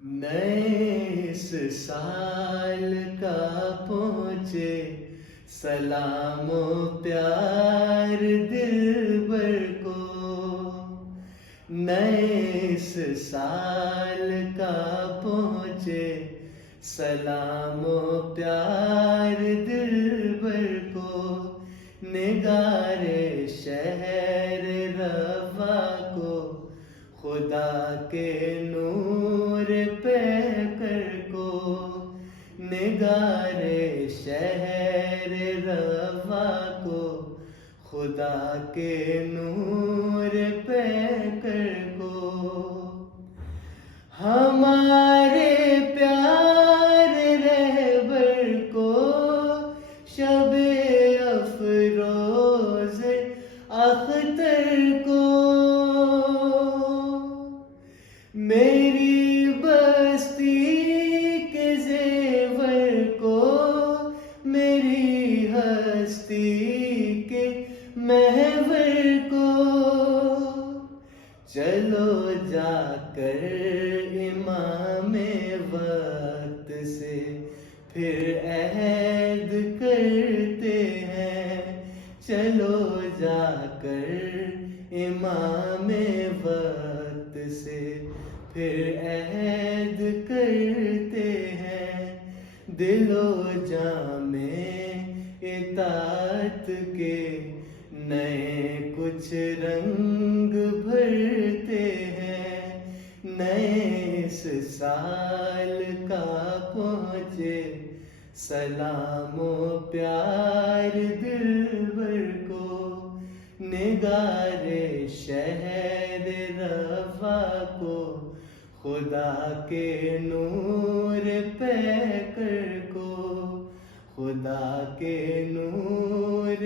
نئے اس سال کا پہنچے سلام و پیار دلبر کو، نئے اس سال کا پہنچے سلام و پیار دلبر کو، نگار شہر روا کو، خدا کے نور پیکر کو، نگار شہر روا کو، خدا کے نور پیکر کو، ہمارے پیار رہبر کو، شب افروز اختر کو، میری بستی کے زیور کو، میری ہستی کے محور کو، چلو جا کر امام وقت سے پھر عہد کرتے ہیں، چلو جا کر امام وقت سے پھر عہد کرتے ہیں، دل و جاں میں اطاعت کے نئے کچھ رنگ بھرتے ہیں، نئے اس سال کا پہنچے سلام و پیار دلبر کو، نگار شہر روا کو، خدا کے نور پیکر کو، خدا کے نور